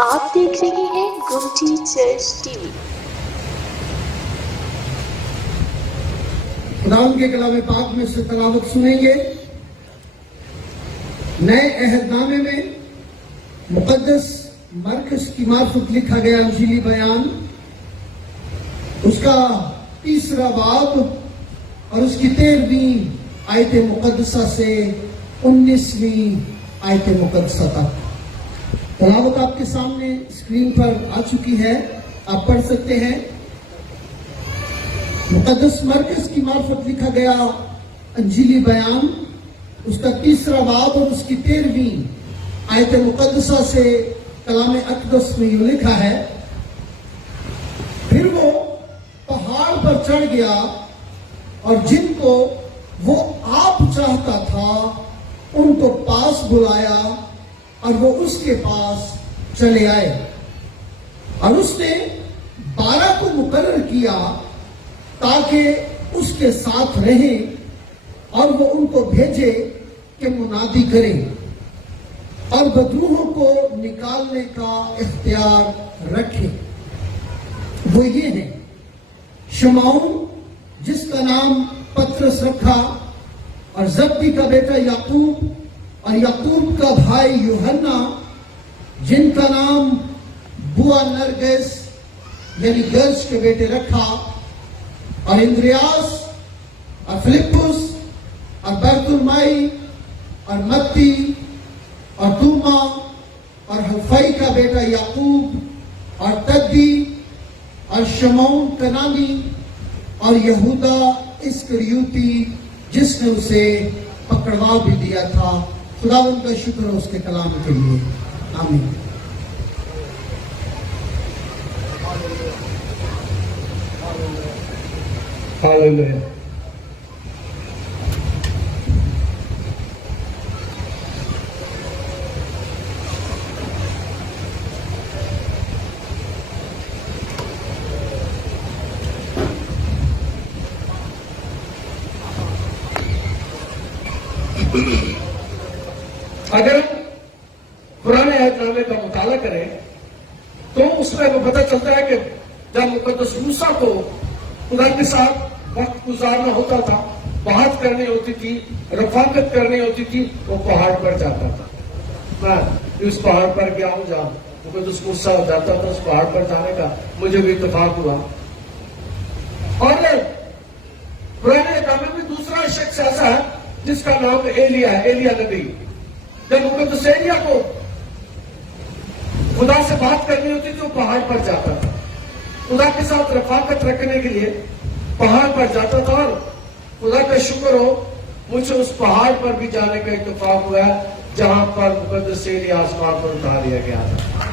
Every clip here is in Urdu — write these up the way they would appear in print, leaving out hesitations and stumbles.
آپ دیکھ رہے ہیں گمٹی چرچ ٹی وی۔ خداوند کے کلام پاک میں سے تلاوت سنیں گے۔ نئے عہد نامے میں مقدس مرکز کی معرفت لکھا گیا انجیلی بیان، اس کا 3 باب اور اس کی 13ویں آیت مقدسہ سے 19ویں آیت مقدسہ تک۔ تلاوت آپ کے سامنے اسکرین پر آ چکی ہے، آپ پڑھ سکتے ہیں۔ مقدس مرکز کی معرفت لکھا گیا انجیلی بیان، اس کا 3 باب اور اس کی 13ویں آیت مقدسہ سے کلام اقدس میں یوں لکھا ہے، پھر وہ پہاڑ پر چڑھ گیا اور جن کو وہ آپ چاہتا تھا ان کو پاس بلایا اور وہ اس کے پاس چلے آئے، اور اس نے 12 کو مقرر کیا تاکہ اس کے ساتھ رہیں اور وہ ان کو بھیجے کہ منادی کریں اور بدروحوں کو نکالنے کا اختیار رکھے۔ وہ یہ ہیں: شمعون جس کا نام پترس رکھا، اور زبدی کا بیٹا یعقوب اور یعقوب کا بھائی یوحنا جن کا نام بوا نرگس یعنی گرج کے بیٹے رکھا، اور اندریاس اور فلپس اور برتلمائی اور متی اور توما اور حلفائی کا بیٹا یعقوب اور تدی اور شمعون کنانی اور یہودا اسکریوتی جس نے اسے پکڑوا بھی دیا تھا۔ خداوند کا شکر ہے اس کے کلام کے لیے، آمین۔ ہاللیلویا۔ اگر ہم پرانے عہد نامے کا مطالعہ کریں تو اس میں وہ پتہ چلتا ہے کہ جب مقدس موسیٰ کو خدا کے ساتھ وقت گزارنا ہوتا تھا، بات کرنی ہوتی تھی، رفاقت کرنی ہوتی تھی، وہ پہاڑ پر جاتا تھا۔ میں اس پہاڑ پر گیا ہوں جہاں مقدس موسیٰ جاتا تھا، اس پہاڑ پر جانے کا مجھے بھی اتفاق ہوا۔ اور پرانے عہد نامے میں دوسرا شخص ایسا ہے جس کا نام ایلیا ہے، ایلیا نبی۔ جب مقدس ایلیا کو خدا سے بات کرنی ہوتی تھی، وہ پہاڑ پر جاتا تھا، خدا کے ساتھ رفاقت رکھنے کے لیے پہاڑ پر جاتا تھا۔ اور خدا کا شکر ہو مجھے اس پہاڑ پر بھی جانے کا اتفاق ہوا ہے جہاں پر مقدس ایلیا آسمان پر اٹھا لیا گیا تھا۔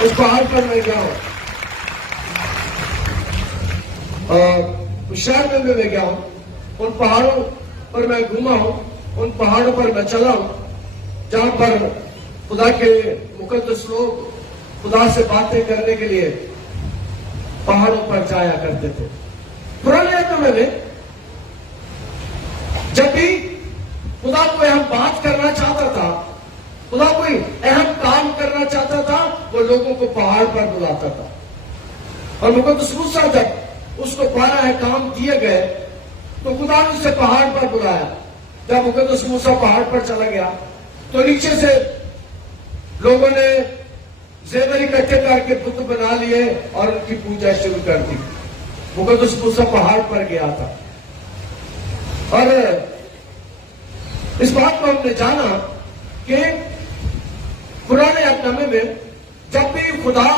اس پہاڑ پر میں گیا ہوں، اور شہر میں میں گیا ہوں، ان پہاڑوں پر میں گھوما ہوں، ان پہاڑوں پر میں چلا ہوں جہاں پر خدا کے مقدس لوگ خدا سے باتیں کرنے کے لیے پہاڑوں پر جایا کرتے تھے۔ پرانے عہد میں جب بھی خدا کوئی اہم بات کرنا چاہتا تھا، خدا کوئی اہم کام کرنا چاہتا تھا، وہ لوگوں کو پہاڑ پر بلاتا تھا۔ اور مقدس موسیٰ جب اس کو 12 احکام دیے گئے تو خدا نے اسے پہاڑ پر بلایا۔ جب مقدس موسیٰ پہاڑ پر چلا گیا تو نیچے سے لوگوں نے زیور اکٹھے کر کے بت بنا لیے اور ان کی پوجا شروع کر دی۔ مقدس موسیٰ پہاڑ پر گیا تھا، اور اس بات کو ہم نے جانا کہ پرانے عہد نامے میں جب بھی خدا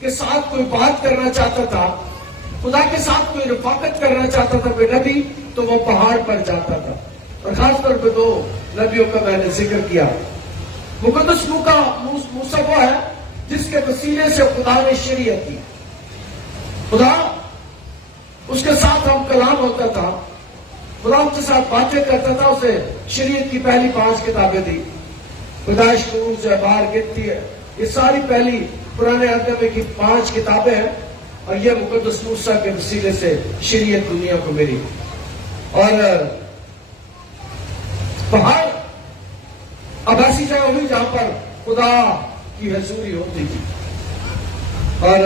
کے ساتھ کوئی بات کرنا چاہتا تھا، خدا کے ساتھ کوئی رفاقت کرنا چاہتا تھا کوئی نبی، تو وہ پہاڑ پر جاتا تھا۔ اور خاص طور پہ 2 نبیوں کا میں نے ذکر کیا۔ مقدس موسیٰ وہ ہے جس کے وسیلے سے خدا نے شریعت دی۔ خدا اس کے ساتھ ہم کلام ہوتا تھا، خدا اس کے ساتھ باتیں کرتا تھا، اسے شریعت کی پہلی 5 کتابیں دی، پیدائش خروج احبار گنتی ہے، یہ ساری پہلی پرانے عہد نامے کی 5 کتابیں ہیں، اور یہ مقدس موسیٰ کے وسیلے سے شریعت دنیا کو ملی۔ اور پہاڑ اب ایسی جگہ ہوئی جہاں پر خدا کی حضوری ہوتی تھی. اور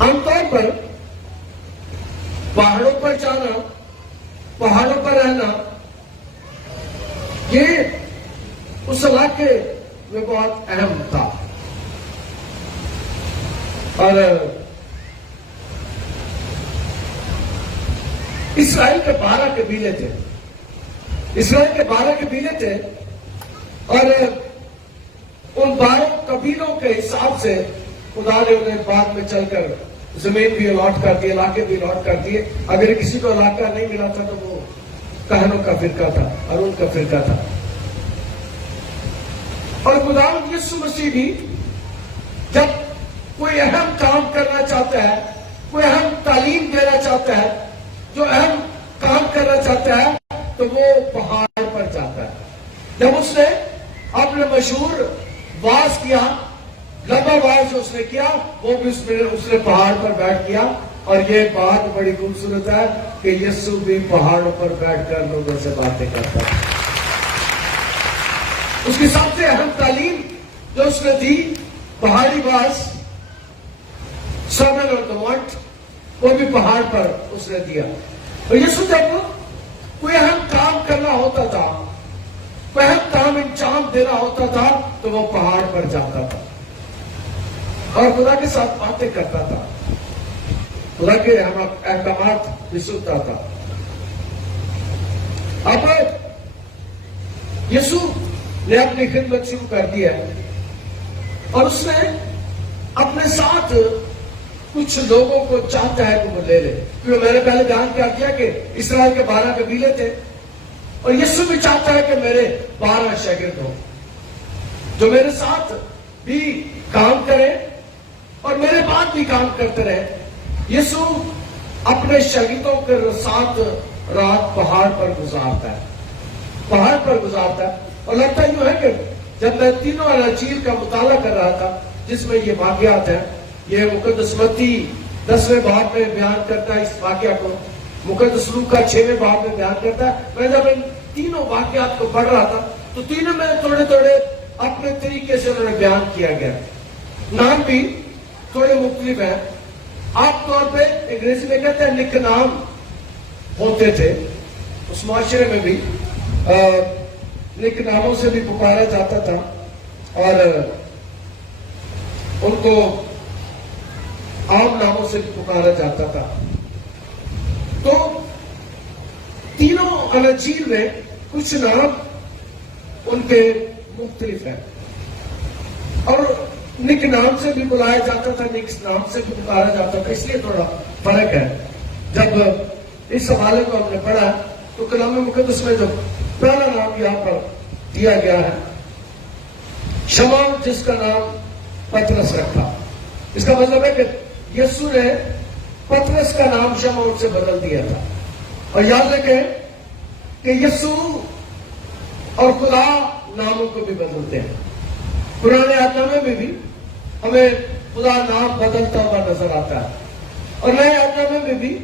عام طور پر پہاڑوں پر جانا، پہاڑوں پر رہنا، یہ اس علاقے میں بہت اہم تھا. اور اسرائیل کے 12 قبیلے تھے. اسرائیل کے 12 قبیلے تھے اور ان 12 قبیلوں کے حساب سے خدا نے انہیں بعد میں چل کر زمین بھی الاٹ کر دی، علاقے بھی الاٹ کر دیے. اگر کسی کو علاقہ نہیں ملا تھا تو وہ کہنوں کا فرقہ تھا اور ان کا فرقہ تھا. اور خدا یسوع مسیح بھی جب کوئی اہم کام کرنا چاہتا ہے، کوئی اہم تعلیم دینا چاہتا ہے، جو اہم کام کرنا چاہتا ہے تو وہ پہاڑ پر جاتا ہے. جب اس نے اپنے مشہور واز کیا، لمبا واز جو اس نے کیا، وہ بھی اس نے پہاڑ پر بیٹھ کیا. اور یہ بات بڑی خوبصورت ہے کہ یسوع بھی پہاڑوں پر بیٹھ کر لوگوں سے باتیں کرتا ہے. اس کی سب سے اہم تعلیم جو اس نے دی، پہاڑی was, sermon on the Mount, وہ بھی پہاڑ پر اس نے دیا. اور یسوع جب کوئی اہم کام کرنا ہوتا تھا، کوئی اہم کام انجام دینا ہوتا تھا تو وہ پہاڑ پر جاتا تھا اور خدا کے ساتھ باتیں کرتا تھا، خدا کے احکامات بھی سنتا تھا. اب یسوع نے اپنی خدمت شروع کر دی ہے اور اس نے اپنے ساتھ کچھ لوگوں کو چاہتا ہے کہ وہ لے لے. کیونکہ میں نے پہلے بیان کیا کہ اسرائیل کے 12 قبیلے تھے اور یسوع بھی چاہتا ہے کہ میرے 12 شاگرد ہوں جو میرے ساتھ بھی کام کریں اور میرے بعد بھی کام کرتے رہے. یسوع اپنے شاگردوں کے ساتھ رات پہاڑ پر گزارتا ہے، پہاڑ پر گزارتا ہے. اور لگتا یوں ہے کہ جب میں تینوں اناجیل کا مطالعہ کر رہا تھا جس میں یہ واقعات ہیں، یہ مقدس متی 10ویں باب میں بیان کرتا ہے اس واقعہ کو، مقدس لوکا 6ویں باب میں بیان کرتا ہے. میں جب ان تینوں واقعات کو پڑھ رہا تھا تو تینوں میں تھوڑے تھوڑے اپنے طریقے سے انہوں نے بیان کیا گیا. نام بھی تھوڑے مختلف ہیں. عام طور پہ انگریزی میں کہتے ہیں نک نام ہوتے تھے. اس معاشرے میں بھی نک ناموں سے بھی پکارا جاتا تھا اور ان کو عام ناموں سے بھی پکارا جاتا تھا. تو تینوں اناجیل میں کچھ نام ان کے مختلف ہیں اور نک نام سے بھی بلایا جاتا تھا، نک نام سے بھی پکارا جاتا تھا. اس لیے تھوڑا فرق ہے. جب اس حوالے کو ہم نے پڑھا تو کلام مقدس میں جو پہلا نام یہاں پر دیا گیا ہے، شمعون، جس کا نام پترس رکھا. اس کا مطلب ہے کہ یسوع نے پترس کا نام شمعون سے بدل دیا تھا. اور یاد رکھیں کہ یسوع اور خدا ناموں کو بھی بدلتے ہیں. پرانے عہد میں بھی ہمیں خدا نام بدلتا ہوا نظر آتا ہے اور نئے عہد میں بھی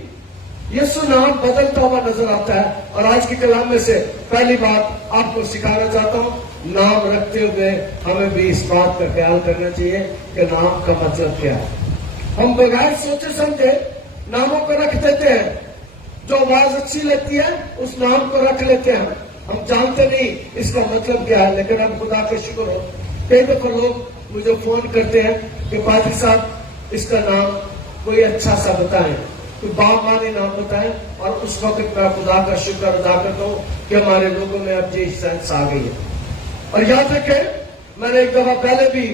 یسوع نام بدلتا ہوا نظر آتا ہے. اور آج کے کلام میں سے پہلی بات آپ کو سکھانا چاہتا ہوں، نام رکھتے ہوئے ہمیں بھی اس بات کا خیال کرنا چاہیے کہ نام کا مطلب کیا ہے. ہم بغیر سوچے سمجھے ناموں کو رکھ دیتے ہیں، جو آواز اچھی لگتی ہے اس نام کو رکھ لیتے ہیں. ہم جانتے نہیں اس کا مطلب کیا ہے. لیکن اب خدا کا شکر ہو، کئی دفعہ لوگ مجھے فون کرتے ہیں کہ پادری صاحب اس کا نام کوئی اچھا سا بتائیں، کوئی بامعنی نام بتائیں. اور اس وقت میں خدا کا شکر ادا کرتا ہوں کہ ہمارے لوگوں میں اب یہ سینس آ گئی ہے. اور یاد رکھیں، میں نے ایک دفعہ پہلے بھی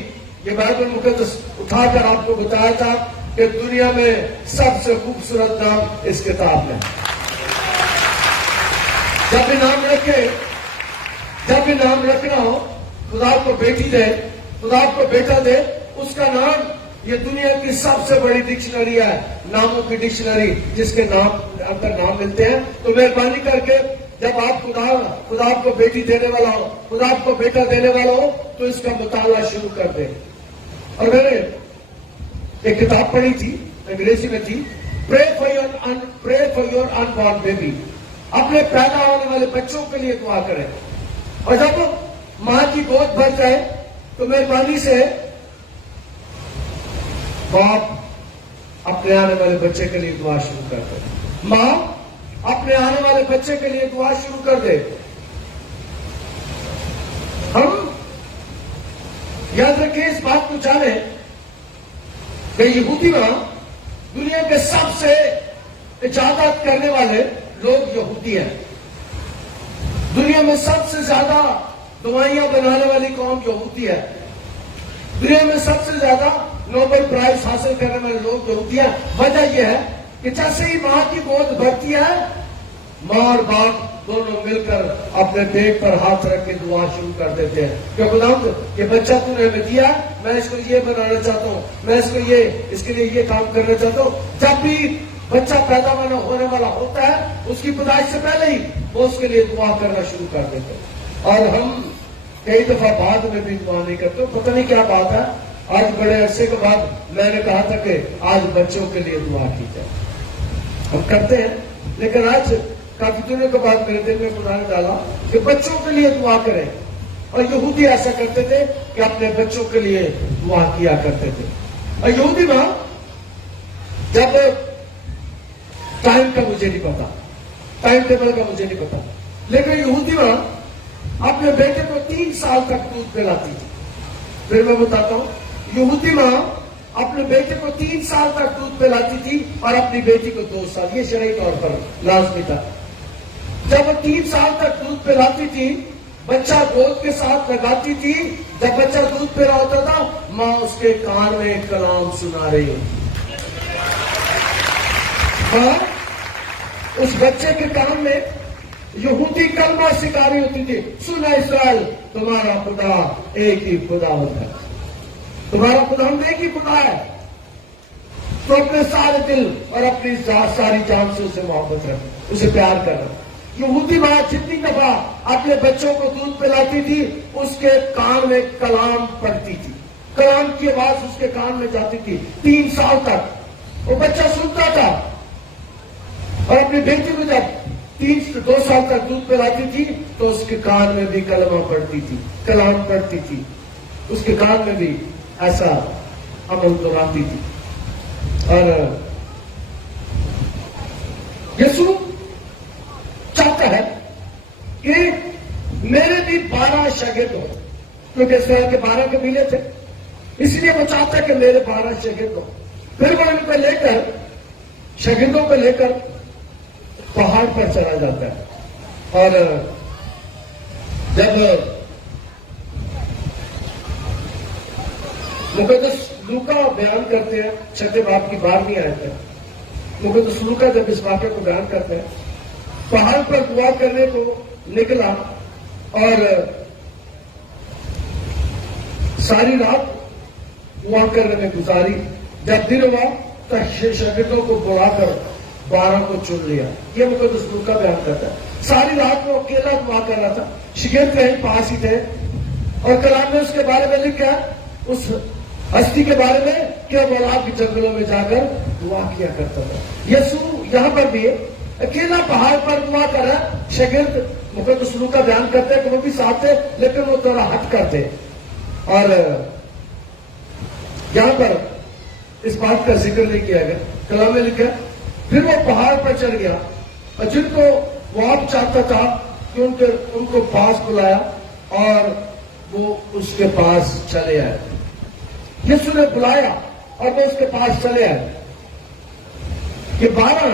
یہ بائبل مقدس اٹھا کر آپ کو بتایا تھا کہ دنیا میں سب سے خوبصورت نام اس کتاب میں. جب بھی نام رکھے، جب بھی نام رکھنا ہو، خدا کو بیٹی دے، خدا کو بیٹا دے، اس کا نام، یہ دنیا کی سب سے بڑی ڈکشنری ہے، ناموں کی ڈکشنری، جس کے نام اندر نام ملتے ہیں. تو مہربانی کر کے جب آپ خدا کو بیٹی دینے والا ہو، خدا کو بیٹا دینے والا ہو تو اس کا مطالعہ شروع کر دیں. اور میں نے ایک کتاب پڑھی تھی، انگریزی میں تھی، پرے فار یور انبورن بیبی. اپنے پیدا ہونے والے بچوں کے لیے دعا کریں. اور جب ماں کی گود بھر جائے تو مہربانی سے باپ اپنے آنے والے بچے کے لیے دعا شروع کر دے، ماں اپنے آنے والے بچے کے لیے دعا شروع کر دے۔ ہم یاد رکھیں، اس بات کو جانیں کہ یہودی ماں دنیا کے سب سے ایجادات کرنے والے لوگ یہودی ہیں۔ دنیا میں سب سے زیادہ دوائیاں بنانے والی قوم یہودی ہے۔ دنیا میں سب سے زیادہ نوبل پرائز حاصل کرنے والے لوگ یہودی ہیں۔ وجہ یہ ہے کہ جیسے ہی ماں کی گود بھرتی ہے، ماں اور باپ دونوں مل کر اپنے پیٹ پر ہاتھ رکھ کے دعا شروع کر دیتے ہیں کہ خداوند یہ بچہ تو نے ہمیں دیا، میں اس کو یہ بنانا چاہتا ہوں، میں اس کے لیے یہ کام کرنا چاہتا ہوں۔ جب بھی بچہ پیدا ہونے والا ہوتا ہے، اس کی پیدائش سے پہلے ہی وہ اس کے لیے دعا کرنا شروع کر دیتے ہیں۔ اور ہم کئی دفعہ بعد میں بھی دعا نہیں کرتے، پتہ نہیں کیا بات ہے۔ آج بڑے عرصے کے بعد میں نے کہا تھا کہ آج بچوں کے لیے دعا کی جائے، ہم کرتے ہیں، لیکن آج کافی دنوں کے بعد میرے دل میں خدا نے ڈالا کہ بچوں کے لیے دعا کریں۔ اور یہودی ایسا کرتے تھے کہ اپنے بچوں کے لیے دعا کیا کرتے تھے۔ اور یہودی ماں جب ٹائم کا مجھے نہیں پتا، ٹائم ٹیبل کا مجھے نہیں پتا، لیکن یہودی ماں اپنے بیٹے کو 3 سال تک دودھ پلاتی تھی۔ پھر میں بتاتا ہوں، یہودی ماں اپنے بیٹے کو 3 سال تک دودھ پلاتی تھی اور اپنی بیٹی کو 2 سال، یہ شرعی طور پر لازمی تھا۔ جب وہ 3 سال تک دودھ پلاتی تھی، بچہ گود کے ساتھ لگاتی تھی، جب بچہ دودھ پلا ہوتا تھا، ماں اس کے کان میں کلام سنا رہی ہوتی، ماں اس بچے کے کان میں یہودی کلمہ سکھا رہی ہوتی تھی، سنا اسرائیل تمہارا خدا ایک ہی خدا ہوتا ہے، تمہارا خدا ہم ایک ہی خدا ہے، تو اپنے سارے دل اور اپنی ساری جان سے اسے محبت رکھ، اسے پیار کرنا۔ یہودی ماں جتنی دفعہ اپنے بچوں کو دودھ پلاتی تھی، اس کے کان میں کلام پڑتی تھی، کلام کی آواز اس کے کان میں جاتی تھی۔ 3 سال تک وہ بچہ سنتا تھا، اور اپنی بیٹی کو جب 2 سال تک دودھ پلاتی تھی تو اس کے کان میں بھی کلمہ پڑتی تھی، کلام پڑتی تھی، اس کے کان میں بھی ایسا عمل دہراتی تھی۔ اور یسوع چاہتا ہے کہ میرے بھی 12 شاگرد ہوں، کیونکہ اس طرح کے 12 قبیلے تھے، اس لیے وہ چاہتا ہے کہ میرے 12 شاگرد ہوں۔ پھر وہ ان کو لے کر، شاگردوں کو لے کر پہاڑ پر چلا جاتا ہے۔ اور جب مقدس لوکا بیان کرتے ہیں 6 باب کی 12ویں آیت ہے، مقدس لوکا جب اس واقعے کو بیان کرتے ہیں، پہاڑ پر دعا کرنے کو نکلا اور ساری رات دعا کرنے میں گزاری۔ جب دن ہوا تو شاگردوں کو بلا کر 12 کو چن لیا۔ یہ مقدس لوکا بیان کرتا ہے۔ ساری رات وہ اکیلا دعا کر رہا تھا، شاگرد کہیں پاس ہی تھے، اور کلام میں اس کے بارے میں لکھا اس ہستی کے بارے میں کہ وہ رات کے جنگلوں میں جا کر دعا کیا کرتا تھا۔ یسوع یہاں پر بھی اکیلا پہاڑ پر دعا کر رہا ہے۔ شاگرد مقدس لوکا بیان کرتے ہیں کہ وہ بھی ساتھ تھے، لیکن وہ تھوڑا ہٹ کرتے، اور یہاں پر اس بات کا ذکر نہیں کیا گیا۔ کلام میں لکھا پھر وہ پہاڑ پر چڑھ گیا، اور جن کو وہ آپ چاہتا تھا کہ ان کو پاس بلایا، اور وہ اس کے پاس چلے آئے۔ یسوع نے بلایا اور وہ اس کے پاس چلے آئے۔ یہ 12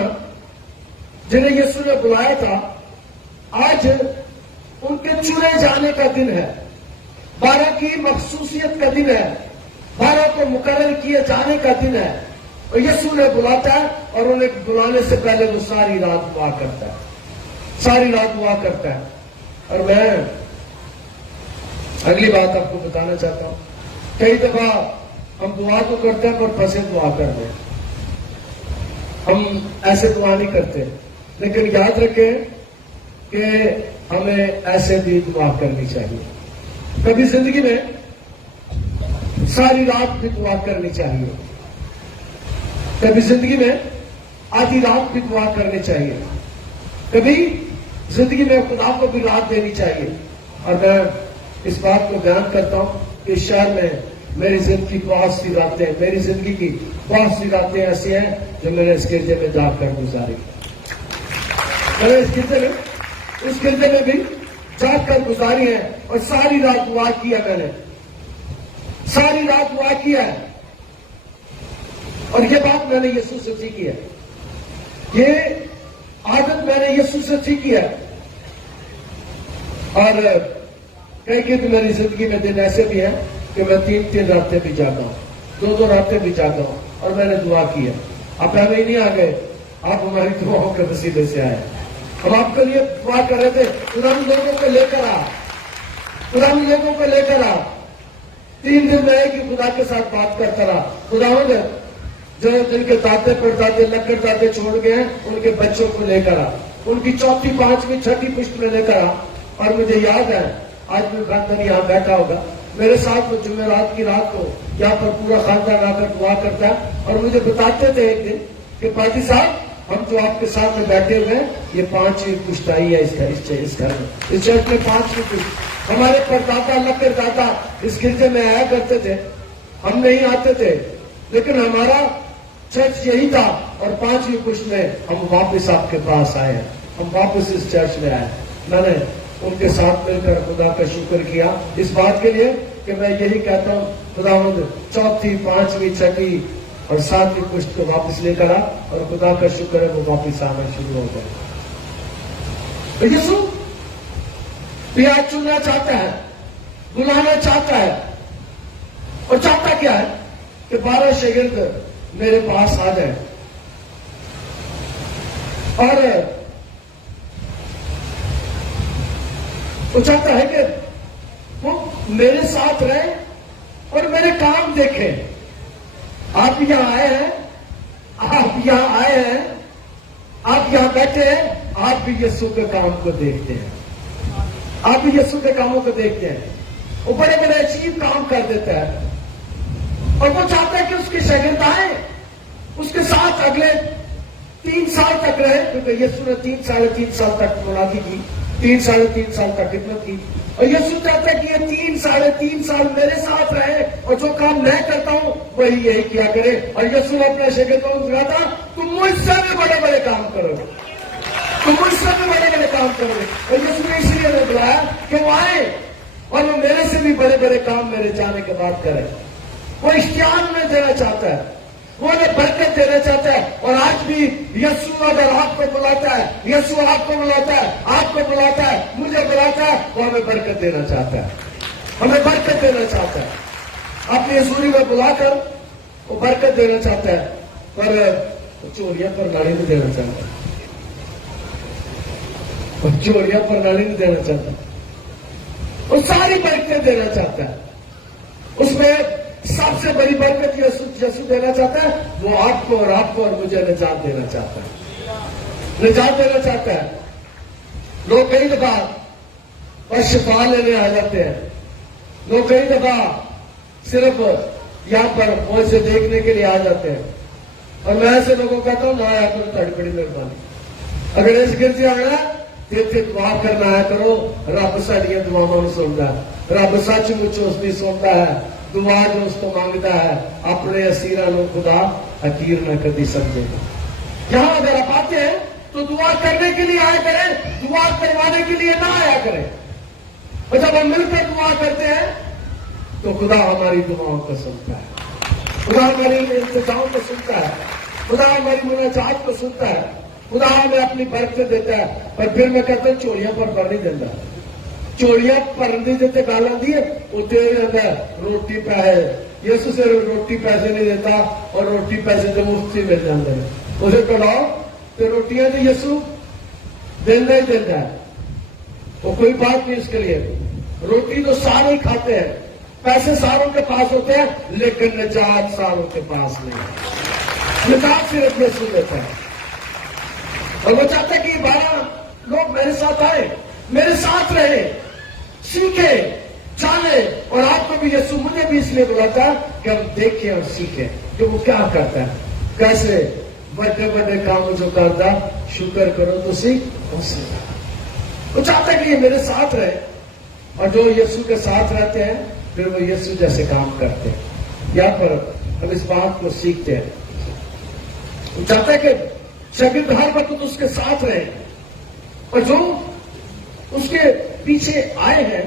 جنہیں یسوع نے بلایا تھا، آج ان کے چنے جانے کا دن ہے، 12 کی مخصوصیت کا دن ہے، 12 کو مقرر کیے جانے کا دن ہے۔ اور یسوع نے بلاتا ہے، اور انہیں بلانے سے پہلے وہ ساری رات دعا کرتا ہے، ساری رات دعا کرتا ہے۔ اور میں اگلی بات آپ کو بتانا چاہتا ہوں، کئی دفعہ ہم دعا تو کرتے ہیں پر پھنسے دعا کرتے ہیں، ہم ایسے دعا نہیں کرتے، لیکن یاد رکھیں کہ ہمیں ایسے بھی دعا کرنی چاہیے۔ کبھی زندگی میں ساری رات بھی دعا کرنی چاہیے، کبھی زندگی میں آدھی رات بھی دعا کرنی چاہیے، کبھی زندگی میں خدا کو بھی رات دینی چاہیے۔ اور میں اس بات کو بیان کرتا ہوں کہ اس شہر میں میری زندگی بہت سی راتیں، میری زندگی کی بہت سی راتیں ایسی ہیں جو میں نے اس گرجے میں جا کر گزاری. میں نے اس گرجے میں بھی جا کر گزاری ہے اور ساری رات دعا کیا، میں نے ساری رات دعا کیا ہے. اور یہ بات میں نے یسوع سے سیکھی ہے، یہ عادت میں نے یسوع سے سیکھی ہے. اور کئی کہ میری زندگی میں دن ایسے بھی ہیں کہ میں 3 راتیں بھی جاتا ہوں، 2 راتیں بھی جاتا ہوں، اور میں نے دعا کی ہے. آپ پہلے ہی نہیں آ گئے، آپ ہماری دعاؤں کے وسیلے سے آئے. ہم آپ کے لیے دعا کر رہے تھے، خدا ہم لوگوں کو لے کر آ، خدا ہم لوگوں کو لے کر آ. 3 دن رہے کہ خدا کے ساتھ بات کرتا رہا. خدا جو جن کے دادے پردادے لکڑ دادے چھوڑ گئے ہیں ان کے بچوں کو لے کر آ، ان کی 4، 5، 6 پشت میں لے کر آ. اور مجھے یاد ہے آج بھی خاندان یہاں بیٹھا ہوگا میرے ساتھ، وہ جمعرات کی رات کو یہاں پر پورا خاندان آ کر دعا کرتا ہے. اور مجھے بتاتے تھے ایک دن کہ پادری صاحب ہم جو آپ کے ساتھ میں بیٹھے ہوئے ہیں یہ 5ویں پشت آئی ہے اس گھر میں، اس چرچ میں 5ویں پشت. ہمارے پردادا لکڑ دادا اس گرجے میں آیا کرتے تھے، ہم نہیں آتے تھے، لیکن ہمارا چرچ یہی تھا. اور 5ویں پشت میں ہم واپس آپ کے پاس آئے ہیں، ہم واپس اس چرچ میں آئے. میں نے ان کے ساتھ مل کر خدا کا شکر کیا اس بات کے لیے کہ میں یہی کہتا ہوں خداوند 4، 5، 6 اور 7ویں پشت کو واپس لے کر آ. اور خدا کا شکر ہے وہ واپس آنا شروع ہو گئے. یسوع پیا چننا چاہتا ہے، بلانا چاہتا ہے، اور چاہتا کیا ہے کہ 12 شاگرد میرے پاس آ جائیں اور وہ چاہتا ہے کہ وہ میرے ساتھ رہیں اور میرے کام دیکھیں. آپ یہاں آئے ہیں، آپ یہاں آئے ہیں، آپ یہاں بیٹھے ہیں، آپ بھی یسوع کے کام کو دیکھتے ہیں، آپ بھی یسوع کے کاموں کو دیکھتے ہیں. وہ بڑے بڑے عجیب کام کر دیتا ہے اور وہ چاہتا ہے کہ اس کے شاگرد آئیں، اس کے ساتھ اگلے 3 سال تک رہے، کیونکہ یسوع نے 3، 3.5 سال تک منادی کی، 3، 3.5 سال تک خدمت کی. اور یسوع چاہتا ہے کہ یہ 3، 3.5 سال میرے ساتھ رہے اور جو کام میں کرتا ہوں وہی یہی کیا کرے. اور یسوع اپنے شاگردوں کو سکھاتا تم مجھ سے بھی بڑے بڑے کام کرو گے، تم مجھ سے بھی بڑے بڑے کام کرو گے. اور یسوع نے اس لیے نے بلایا کہ وہ آئے اور وہ میرے سے بھی بڑے بڑے کام میرے جانے کے بعد کرے. وہ اشتہار میں دینا چاہتا ہے، وہ انہیں برکت دینا چاہتا ہے. اور آج بھی یسوع اگر آپ کو بلاتا ہے، یسوع آپ کو بلاتا ہے، آپ کو بلاتا ہے، مجھے بلاتا ہے، وہ ہمیں برکت دینا چاہتا ہے، ہمیں برکت دینا چاہتا ہے. اپنی حضوری میں بلا کر وہ برکت دینا چاہتا ہے، پر چوریاں پر ناڑی نہیں دینا چاہتا، چوریاں پر ناڑی نہیں دینا چاہتا، وہ ساری برکتیں دینا چاہتا ہے. اس میں سب سے بڑی برکت یسوع دینا چاہتا ہے، وہ آپ کو اور مجھے نجات دینا چاہتا ہے، نجات دینا چاہتا ہے. لوگ کئی دفعہ اور شفا لینے آ جاتے ہیں، لوگ کئی دفعہ صرف یہاں پر مجھے دیکھنے کے لیے آ جاتے ہیں. اور میں ایسے لوگوں کو کہتا ہوں نہ آیا کرو، تھوڑی بڑی مہربانی. اگر اس گرجے آنا ہے دعا کرنا ہے کرو، رب ساڑیاں دعاواں نوں سنتا ہے، رب سچ مچ اس کی سنتا ہے. دعا جو اس کو مانگتا ہے اپنے اسیراں نوں خدا حقیر نہ کدی سمجھے گا. یہاں اگر آپ آتے ہیں تو دعا کرنے کے لیے آیا کریں، دعا کروانے کے لیے نہ آیا کریں. اور جب ہم مل کر دعا کرتے ہیں تو خدا ہماری دعاؤں کو سنتا ہے، خدا ہماری التجاؤں کو سنتا ہے، خدا ہماری مناجات کو سنتا ہے، خدا ہمیں اپنی برکتیں دیتا ہے. اور پھر میں کہتا ہوں چوریاں پر پڑ نہیں دیتا، چوریاں پر نہیں دیتے گالاں دی وہ دے رہتا ہے روٹی پیسے. یسوع سے روٹی پیسے نہیں دیتا اور روٹی پیسے تو مفت ہی مل جاتے ہیں. اسے کڑاؤ تو روٹیاں تو یسوع دینا ہی دیتا ہے، وہ کوئی بات نہیں اس کے لیے. روٹی تو سارے ہی کھاتے ہیں، پیسے ساروں کے پاس ہوتے ہیں، لیکن نجات ساروں کے پاس نہیں ہے. نجات صرف یسوع دیتا ہے. اور وہ چاہتا ہے کہ 12 لوگ میرے ساتھ آئے، میرے ساتھ رہے، سیکھے، جانے. اور آپ کو بھی یسوع مجھے بھی اس لیے بلاتا ہے کہ ہم دیکھیں اور سیکھیں کہ وہ کیا کرتا ہے، کیسے بڑے بڑے کام جو کرتا. شکر کرو تو سیکھ. وہ چاہتا ہے کہ یہ میرے ساتھ رہے، اور جو یسوع کے ساتھ رہتے ہیں پھر وہ یسوع جیسے کام کرتے ہیں. یہاں پر ہم اس بات کو سیکھتے ہیں. وہ چاہتا ہے کہ شاگرد ہر وقت اس کے ساتھ رہے, اور جو اس کے پیچھے آئے ہیں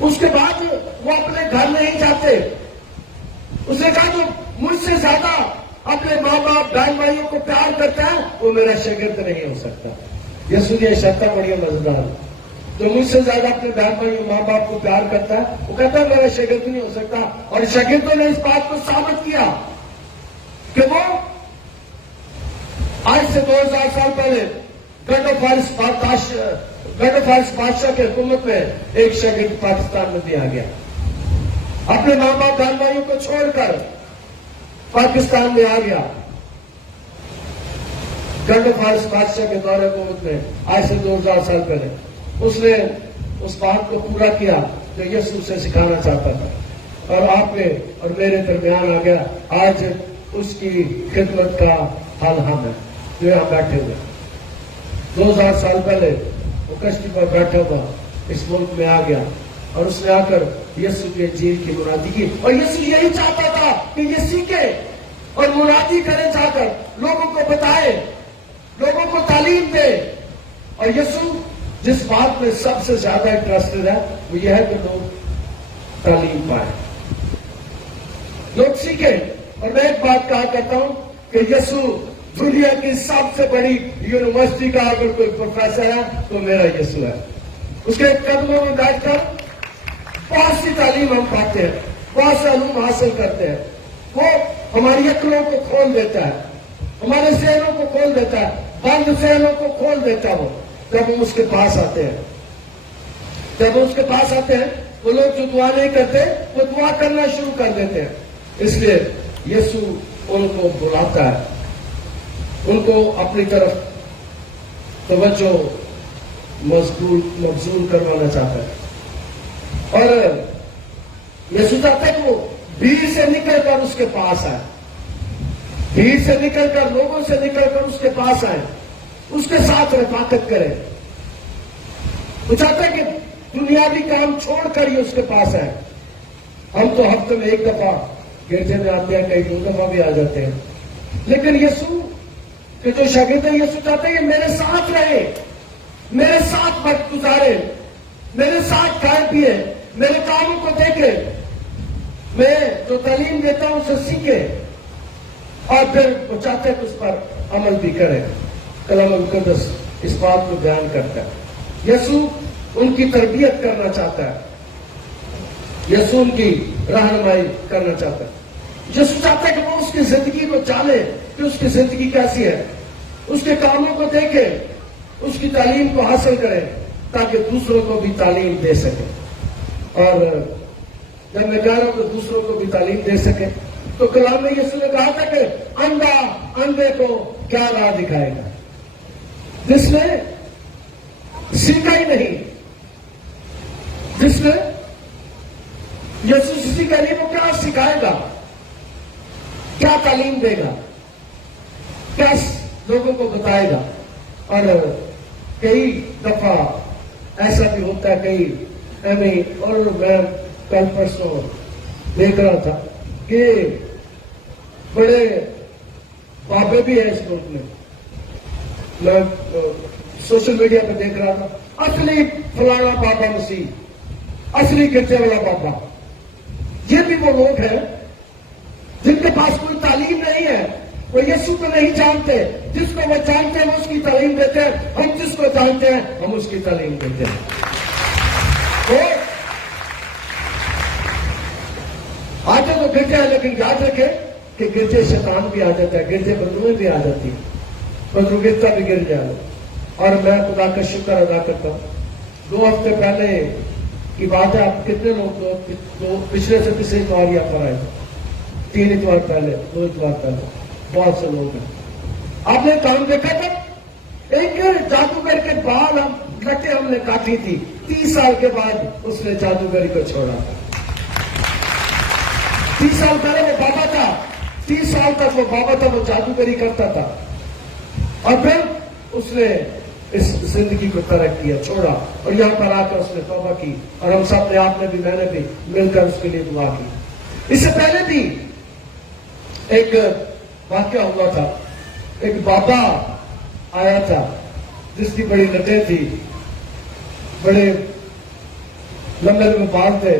اس کے بعد وہ اپنے گھر نہیں جاتے. اس نے کہا جو مجھ سے زیادہ اپنے ماں باپ بہن بھائیوں کو پیار کرتا ہے وہ میرا شاگرد نہیں ہو سکتا. یسوع کی شرط بڑی مزیدار. جو مجھ سے زیادہ اپنے بہن بھائیوں ماں باپ کو پیار کرتا ہے وہ کہتا ہے میرا شاگرد نہیں ہو سکتا. اور شاگردوں نے اس بات کو ثابت کیا کہ وہ آج سے 2000 سال پہلے گنڈ آف فارس بادشاہ کی حکومت میں ایک شاگرد پاکستان میں دیا گیا. اپنے ماں باپ بہن بھائیوں کو چھوڑ کر پاکستان میں آ گیا. گنڈ آف فارس بادشاہ کے دور حکومت میں آج سے 2000 سال پہلے اس نے اس بات کو پورا کیا جو یسوع سے سکھانا چاہتا تھا, اور آپ کے اور میرے درمیان آ گیا. آج اس کی خدمت کا حال ہم ہے جو یہاں بیٹھے ہوئے. 2000 سال پہلے وہ کشتی پر بیٹھا ہوا اس ملک میں آ گیا, اور اس نے آ کر یسوع کے انجیل کی منادی کی. اور یسوع یہی چاہتا تھا کہ یہ سیکھے اور منادی کرے, جا کر لوگوں کو بتائے, لوگوں کو تعلیم دے. اور یسوع جس بات میں سب سے زیادہ انٹرسٹڈ ہے وہ یہ ہے کہ لوگ تعلیم پائیں, لوگ سیکھیں. اور میں ایک بات کہا کرتا ہوں کہ یسوع دنیا کی سب سے بڑی یونیورسٹی کا اگر کوئی پروفیسر ہے تو میرا یسوع ہے. اس کے قدموں میں بیٹھ کر بہت سی تعلیم ہم پاتے ہیں, بہت سے علوم حاصل کرتے ہیں. وہ ہماری عقلوں کو کھول دیتا ہے, ہمارے ذہنوں کو کھول دیتا ہے, بند ذہنوں کو کھول دیتا ہے. وہ جب ہم اس کے پاس آتے ہیں, جب ہم اس کے پاس آتے ہیں, وہ لوگ جو دعا نہیں کرتے وہ دعا کرنا شروع کر دیتے ہیں. اس لیے یسوع ان کو بلاتا ہے, ان کو اپنی طرف توجہ مبذول کروانا چاہتا ہے. اور یسوع چاہتا ہے کہ وہ بھیڑ سے نکل کر اس کے پاس آئے, بھیڑ سے نکل کر, لوگوں سے نکل کر اس کے پاس آئے, اس کے ساتھ رفاقت کرے. وہ چاہتا ہے کہ دنیاوی کام چھوڑ کر ہی اس کے پاس آئے. ہم تو ہفتے میں ایک دفعہ گرجے میں آتے ہیں, کئی 2 دفعہ بھی آ جاتے ہیں, لیکن یسوع کہ جو شاگرد ہیں یسوع چاہتے ہیں کہ میرے ساتھ رہے, میرے ساتھ وقت گزارے, میرے ساتھ کھائے پیے, میرے کاموں کو دیکھے, میں جو تعلیم دیتا ہوں اسے سیکھے, اور پھر وہ چاہتے ہیں کہ اس پر عمل بھی کرے. کلام مقدس اس بات کو بیان کرتا ہے. یسوع ان کی تربیت کرنا چاہتا ہے, یسوع ان کی رہنمائی کرنا چاہتا ہے. یسوع چاہتا ہے کہ وہ اس کی زندگی کو جانے کہ اس کی زندگی کیسی ہے, اس کے کاموں کو دیکھے, اس کی تعلیم کو حاصل کرے تاکہ دوسروں کو بھی تعلیم دے سکے. اور جب میں کہہ رہا ہوں کہ دوسروں کو بھی تعلیم دے سکے تو کلام میں یسوع نے کہا تھا کہ اندھا اندھے کو کیا راہ دکھائے گا, جس نے سیکھا ہی نہیں, جس نے یسوع سے سیکھا نہیں وہ کیا سکھائے گا, کیا تعلیم دے گا, کیا لوگوں کو بتائے گا. اور کئی دفعہ ایسا بھی ہوتا ہے, کئی اور میں کل پرسوں دیکھ رہا تھا کہ بڑے بابے بھی ہیں اس ملک میں, میں سوشل میڈیا پہ دیکھ رہا تھا, اصلی فلانا بابا مسیح, اصلی گرجے والا بابا. یہ بھی وہ لوگ ہیں جن کے پاس کوئی تعلیم نہیں ہے, وہ یسوع کو نہیں جانتے, جس کو وہ جانتے ہیں وہ اس کی تعلیم دیتے ہیں, ہم جس کو جانتے ہیں ہم اس کی تعلیم دیتے ہیں. آتے تو گرجے ہیں, لیکن یاد رکھے کہ گرجے شیطان بھی آ جاتا ہے, گرجے بدروہیں بھی آ جاتی ہے, بدروگتا بھی گر جائے. اور میں خدا کا شکر ادا کرتا ہوں, 2 ہفتے پہلے کی بات ہے, آپ کتنے لوگ پچھلے سے پچھلے اتوار یہاں پر آئے تھے, 3 اتوار پہلے, 2 اتوار پہلے, بہت سے لوگ ہیں. آپ نے کام دیکھا تھا, ایک جادوگر کے بال لٹے ہم نے کاٹی تھی, 30 سال کے بعد اس نے جادوگری کو چھوڑا. 30 سال پہلے وہ بابا تھا, 30 سال تک وہ بابا تھا, وہ جادوگری کرتا تھا, اور پھر اس نے اس زندگی کو ترک کیا، چھوڑا، اور یہاں پر آ کر اس نے توبہ کی، اور ہم سب نے، آپ نے بھی، میں نے بھی مل کر اس کے لیے دعا کی۔ اس سے پہلے بھی ایک واقعہ ہوا تھا، ایک بابا آیا تھا جس کی بڑی لٹیں تھی، بڑے لمبے لمبے بال تھے،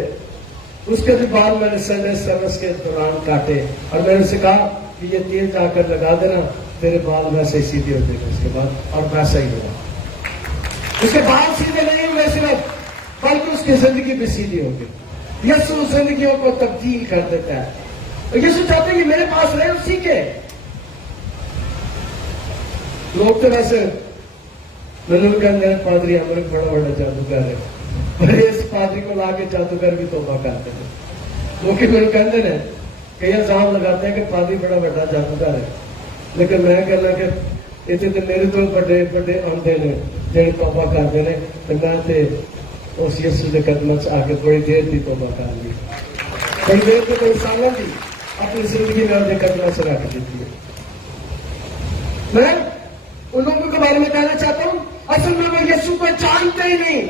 اس کے بھی بال میں نے سنڈے سروس کے دوران کاٹے، اور میں نے اسے کہا کہ یہ تیل جا کر لگا دینا، تیرے بال ویسے ہی سیدھے ہوتے گئے اس کے بعد، اور ویسا ہی ہوا۔ اس کے بال سیدھے نہیں ہوئے صرف، بلکہ اس کی زندگی بھی سیدھی ہو گئی۔ یسوع زندگیوں کو تبدیل کر دیتا ہے، اور یسوع چاہتے ہیں کہ میرے پاس رہے اور سیکھے۔ لوگ تو ویسے ملو کہ پادری ہمارے بڑا بڑا جادوگر ہے، پر اس پادری کو لا کے جادوگر بھی توبہ کرتے ہیں۔ وہ کہ میرے کہتے ہیں کہ یہ الزام لگاتے ہیں کہ پادری بڑا بڑا جادوگر ہے، لیکن میں کہنا کہ اتنے تو میرے تو بڑے بڑے آندے نے جڑے توبہ کرتے ہیں، تو میں تے اس یسوع کے قدموں سے آ کے بڑی دیر کی توبہ کر لی، بڑی دیر تو کوئی سالوں کی اپنی زندگی میں اپنے قدموں سے رکھ دیتی ہے۔ میں ان لوگوں کے بارے میں کہنا چاہتا ہوں، اصل میں وہ یسوع کو جانتے ہی نہیں،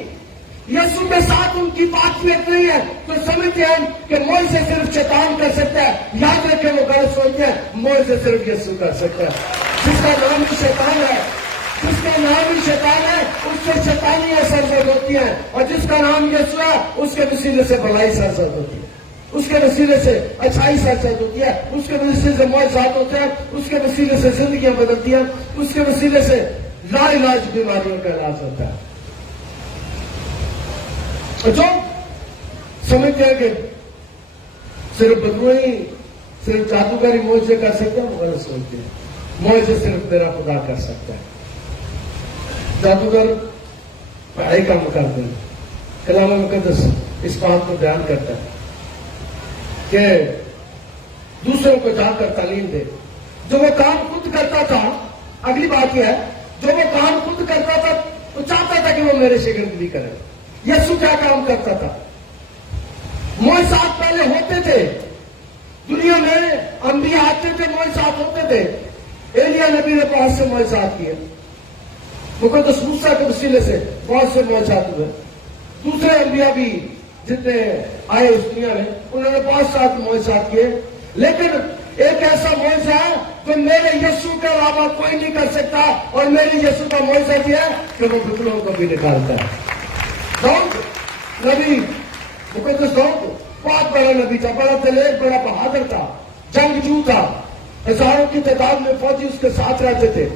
یسوع کے ساتھ ان کی بات چیت نہیں ہے، تو سمجھتے ہیں کہ موج سے صرف شیطان کر سکتا ہے۔ یاد رکھیں، وہ غلط سوچتے ہیں، موج سے صرف یسوع کر سکتا ہے۔ جس کا نام ہی شیطان ہے، جس کا نام ہی شیطان ہے، اس سے شیطانی سرزد ہوتی ہے، اور جس کا نام یسوع ہے اس کے وسیلے سے بھلائی سرزد ہوتی ہے، اس کے وسیلے سے اچھائی سرزد ہوتی ہے، اس کے وسیلے سے معجزات ہوتے ہیں، اس کے وسیلے سے زندگیاں بدلتی ہیں، اس کے وسیلے سے لا علاج بیماریوں کا علاج ہوتا ہے۔ جو سمجھتے ہیں کہ صرف بدوئی، صرف جادوگری معجزے کر سکتے ہیں، وہ غلط سوچتے ہیں۔ معجزے صرف میرا خدا کر سکتا ہے۔ جادوگر پڑھائی کام کرتے ہیں، کلام مقدس اس بات کو بیان کرتا ہے کہ دوسروں کو جا کر تعلیم دے۔ جو وہ کام خود کرتا تھا، اگلی بات یہ ہے، جو وہ کام خود کرتا تھا وہ چاہتا تھا کہ وہ میرے شاگرد بھی کرے۔ یسوع کیا کام کرتا تھا؟ معجزات پہلے ہوتے تھے، دنیا میں انبیاء آتے تھے، معجزات ہوتے تھے۔ ایلیا نبی نے بہت سے معجزات کیے، مقدس موسیٰ کے وسیلے سے بہت سے معجزات ہوئے۔ دوسرے انبیاء بھی جتنے آئے اس دنیا میں، انہوں نے بہت سارے معجزات کیے، لیکن ایک ایسا معجزہ ہے جو میرے یسوع کے علاوہ کوئی نہیں کر سکتا، اور میرے یسوع کا معجزہ یہ ہے کہ وہ بزرگوں کو بھی نکالتا ہے۔ داؤد نبی، مقدس داؤد بہت بڑا نبی تھا، بڑا دلیر، بڑا بہادر تھا، جنگجو تھا، ہزاروں کی تعداد میں فوجی اس کے ساتھ رہتے تھے،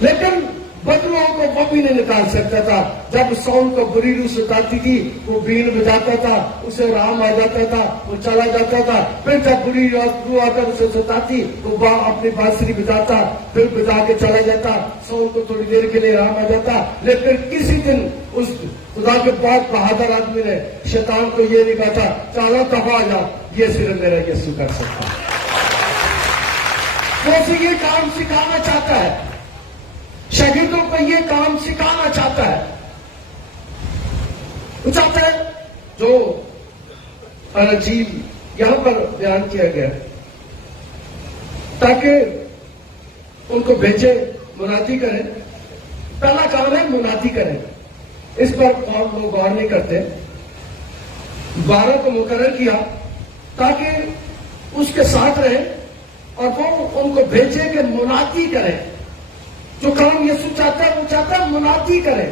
لیکن بدلوں کو وہ بھی نہیں نکال سکتا تھا۔ جب ساؤل کو بری روح ستاتی تھی، وہ بین بجاتا تھا، اسے آرام آ جاتا تھا، وہ چلا جاتا تھا۔ پھر جب بری روح آ کر اسے ستاتی، وہ اپنی بانسری بجاتا، پھر بجا کے چلا جاتا، ساؤل کو تھوڑی دیر کے لیے آرام آ جاتا۔ لیکن کسی دن اس خدا کے بہت بہادر آدمی نے شیطان کو یہ نہیں کہا تھا، چالو دفعہ آ جا، یہ صرف میرا یسوع کر سکتا ہے۔ وہ اسے یہ کام سکھانا چاہتا ہے، شاگردوں کو یہ کام سکھانا چاہتا ہے۔ وہ چاہتا ہے جو انجیل یہاں پر بیان کیا گیا تاکہ ان کو بھیجے، منادی کریں۔ پہلا کام ہے منادی کریں، اس پر لوگ غور نہیں کرتے۔ 12 کو مقرر کیا تاکہ اس کے ساتھ رہیں اور وہ ان کو بھیجے کہ منادی کریں۔ جو کام یسوع چاہتا ہے، وہ چاہتا ہے منادی کریں۔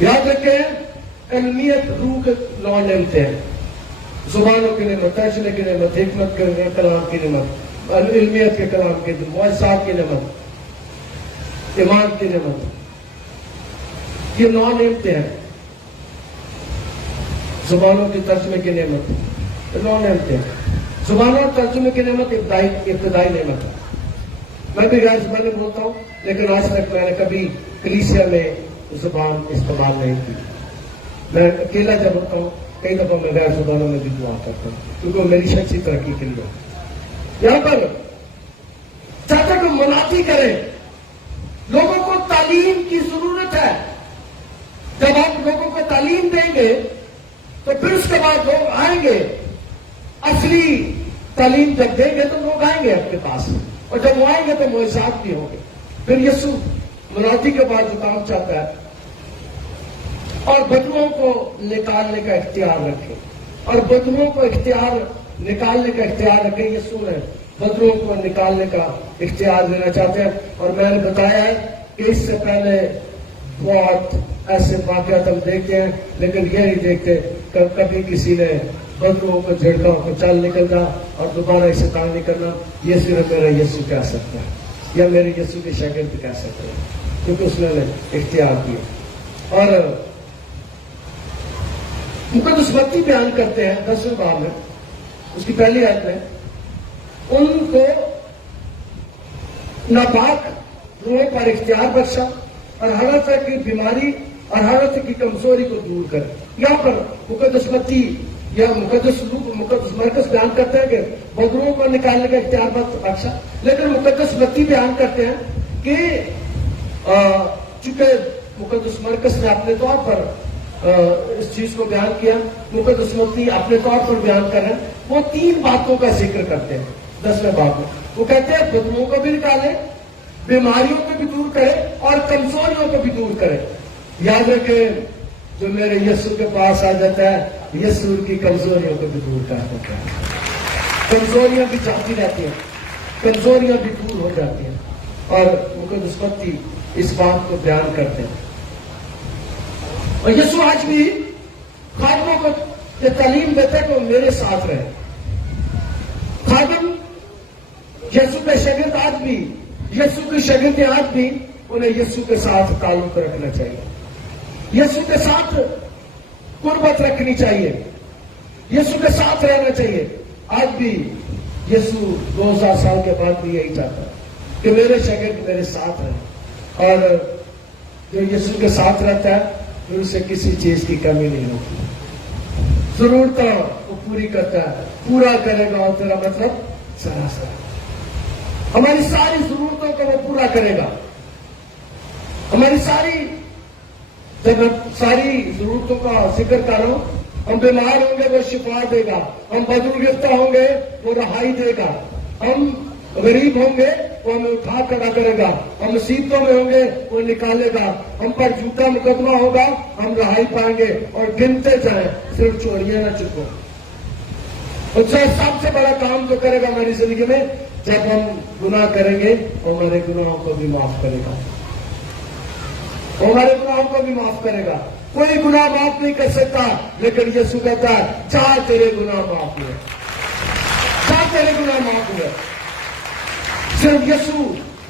یاد رکھیں، علمیت روح کے 9 نعمتیں ہیں، زبانوں کی نعمت، ترجمے کی نعمت، حکمت کے کلام کی نعمت، علمیت کے کلام کی نعمت، معجزات کی نعمت، ایمان کی نعمت، یہ 9 نعمتیں ہیں۔ زبانوں کی ترجمے کی نعمت، 9 نعمتیں ہیں۔ زبانوں اور ترجمے کی نعمت ابتدائی نعمت ہے۔ میں بھی غیر زبانیں بولتا ہوں، لیکن آج تک میں نے کبھی کلیسیا میں زبان استعمال نہیں کی۔ میں اکیلا جب ہوتا ہوں، کئی دفعہ میں غیر زبانوں میں بھی دعا کرتا ہوں، کیونکہ وہ میری شخصی ترقی کے لیے۔ یہاں پر چاہتا کہ منادی کریں، لوگوں کو تعلیم کی ضرورت ہے۔ جب آپ لوگوں کو تعلیم دیں گے تو پھر اس کے بعد لوگ آئیں گے۔ اصلی تعلیم جب دیں گے تو لوگ آئیں گے آپ کے پاس، اور جب وہ آئیں گے تو معجزات بھی ہوں گے۔ پھر یسوع منادی کے بعد جو کام چاہتا ہے، اور بدلوں کو نکالنے کا اختیار رکھے، اور بدلوں کو نکالنے کا اختیار رکھے. یسوع نے بدلوں کو نکالنے کا اختیار دینا چاہتے ہیں. اور میں نے بتایا ہے کہ اس سے پہلے بہت ایسے واقعات ہم دیکھتے ہیں، لیکن یہ نہیں دیکھتے کہ کبھی کسی نے بدلوں کو جھڑکا کو چل نکلنا اور دوبارہ اسے کام نہیں کرنا. یہ صرف میرا یسوع کہہ سکتا ہے، یا میرے یسوع کے شاگرد کہہ سکتے ہیں، کیونکہ اس نے اختیار کیا. اور مقدس بتی بیان کرتے ہیں 10ویں باب میں، اس کی پہلی آیت میں، ان کو ناپاک روحوں پر اختیار بخشا اور ہر طرح کی بیماری اور ہر طرح کی کمزوری کو دور کرے. یہاں پر مقدس بتی یا مقدس مرکز بیان کرتے ہیں کہ بدروہوں کو نکالنے کا اختیار بخشا، لیکن مقدس بتی بیان کرتے ہیں کہ چونکہ مقدس مرکز نے اپنے طور پر اس چیز کو بیان کیا، مقدس بتی اپنے طور پر بیان کر رہے ہیں. وہ 3 باتوں کا ذکر کرتے ہیں 10ویں باب میں. وہ کہتے ہیں بدروہوں کو بھی نکالے، بیماریوں کو بھی دور کرے اور کمزوریوں کو بھی دور کرے. یاد رکھیں جو میرے یسوع کے پاس آ جاتا ہے، یسوع کی کمزوریوں کو بھی دور کر دیتا ہے. کمزوریاں بھی جاتی رہتی ہیں، کمزوریاں بھی دور ہو جاتی ہیں. اور مقدس بتی اس بات کو بیان کرتے ہیں. اور یسوع آج بھی خادموں کو یہ تعلیم دیتا ہے کہ وہ میرے ساتھ رہے. خادم یسوع کے شاگرد آج بھی، یسوع کے شاگرد آج بھی انہیں یسوع کے ساتھ تعلق رکھنا چاہیے، یسوع کے ساتھ قربت رکھنی چاہیے، یسوع کے ساتھ رہنا چاہیے. آج بھی یسوع 2000 سال کے بعد بھی یہی چاہتا ہے کہ میرے شاگرد میرے ساتھ رہیں، اور جو یسوع کے ساتھ رہتا ہے پھر اسے کسی چیز کی کمی نہیں ہوتی. ضرورتوں وہ پوری کرتا ہے، پورا کرے گا. اور تیرا مطلب سراسر ہماری ساری ضرورتوں کو وہ پورا کرے گا. ہماری ساری ضرورتوں کا ذکر کر رہا ہوں. ہم بیمار ہوں گے وہ شفا دے گا، ہم بدرگفتہ ہوں گے وہ رہائی دے گا، ہم غریب ہوں گے وہ ہمیں اٹھا کھڑا کرے گا، ہم مصیبتوں میں ہوں گے وہ نکالے گا، ہم پر جھوٹا مقدمہ ہوگا ہم رہائی پائیں گے. اور گنتے جائیں صرف چوریاں نہ چکو. اور سب سے بڑا کام تو کرے گا ہماری زندگی میں جب ہم گناہ کریں گے اور ہمارے گناہوں کو بھی معاف کرے گا، ہمارے گناہوں کو بھی معاف کرے گا. کوئی گناہ معاف نہیں کر سکتا، لیکن یسوع کہتا ہے چاہ تیرے گناہ معاف ہوئے، چاہ تیرے گناہ معاف ہوئے. صرف یسوع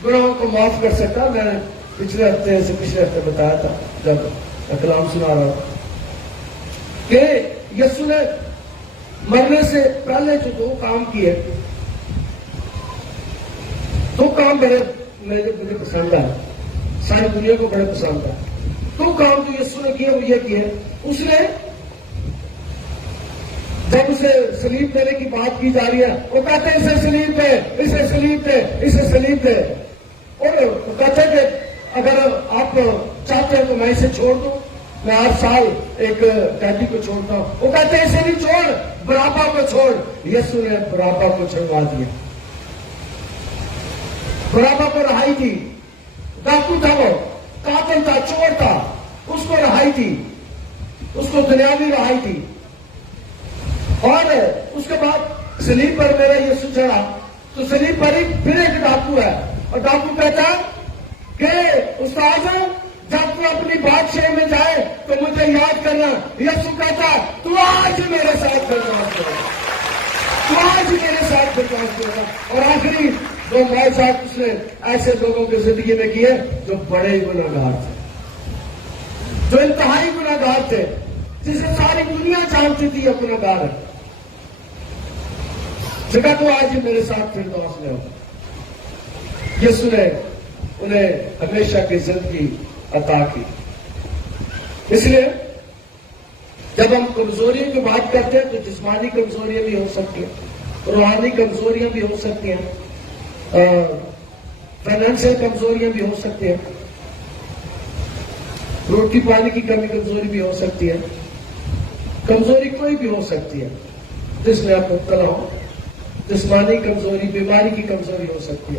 گناہوں کو معاف کر سکتا. میں نے پچھلے ہفتے بتایا تھا جب کلام سنا رہا تھا کہ یسوع نے مرنے سے پہلے جو 2 کام کیے، 2 کام مجھے پسند ہے، ساری دنیا کو بڑے پسند ہے. 2 کام جو یسوع نے کیے وہ یہ کیے. اس نے جب اسے سلیب دینے کی بات کی جا رہی ہے، وہ کہتے ہیں اسے سلیب دے، اسے سلیب دے، اسے سلیب دے. اور وہ کہتے ہیں کہ اگر آپ چاہتے ہیں تو میں اسے چھوڑ دوں، میں ہر سال ایک قیدی کو چھوڑتا ہوں. وہ کہتے ہیں اسے نہیں چھوڑ، برابا کو چھوڑ. یسوع نے برابا کو چھڑوا دیا، برابا کو رہائی دی. ڈاکو تھا، وہ قاتل تھا، چور تھا، اس کو رہائی دی، اس کو دنیاوی رہائی دی. اور اس کے بعد سلیب پر میرا یسوع چڑھا تو سلیب پر ہی پھر ایک ڈاکو ہے، اور ڈاکو کہتا کہ استاد جب تو اپنی بادشاہ میں جائے تو مجھے یاد کرنا. یسوع کہتا تو آج میرے ساتھ برداشت کرے گا، تو آج میرے ساتھ برداشت کرے گا. اور آخری 2 معجزات اس نے ایسے لوگوں کی زندگی میں کیے جو بڑے گناہگار تھے، جو انتہائی گناہگار تھے، جسے ساری دنیا جانتی تھی یہ گناہگار ہے. جگہ تو آج میرے ساتھ پھر دوست میں ہوگا. یسوع نے انہیں ہمیشہ کی زندگی عطا کی. اس لیے جب ہم کمزوریوں کی بات کرتے ہیں تو جسمانی کمزوریاں بھی ہو سکتی ہیں، روحانی کمزوریاں بھی ہو سکتی ہیں، فائنینشیل کمزوریاں بھی ہو سکتی ہیں، روٹی پانی کی کمی کمزوری بھی ہو سکتی ہے. کمزوری کوئی بھی ہو سکتی ہے جس میں آپ مبتلا ہو. جسمانی کمزوری، بیماری کی کمزوری ہو سکتی ہے،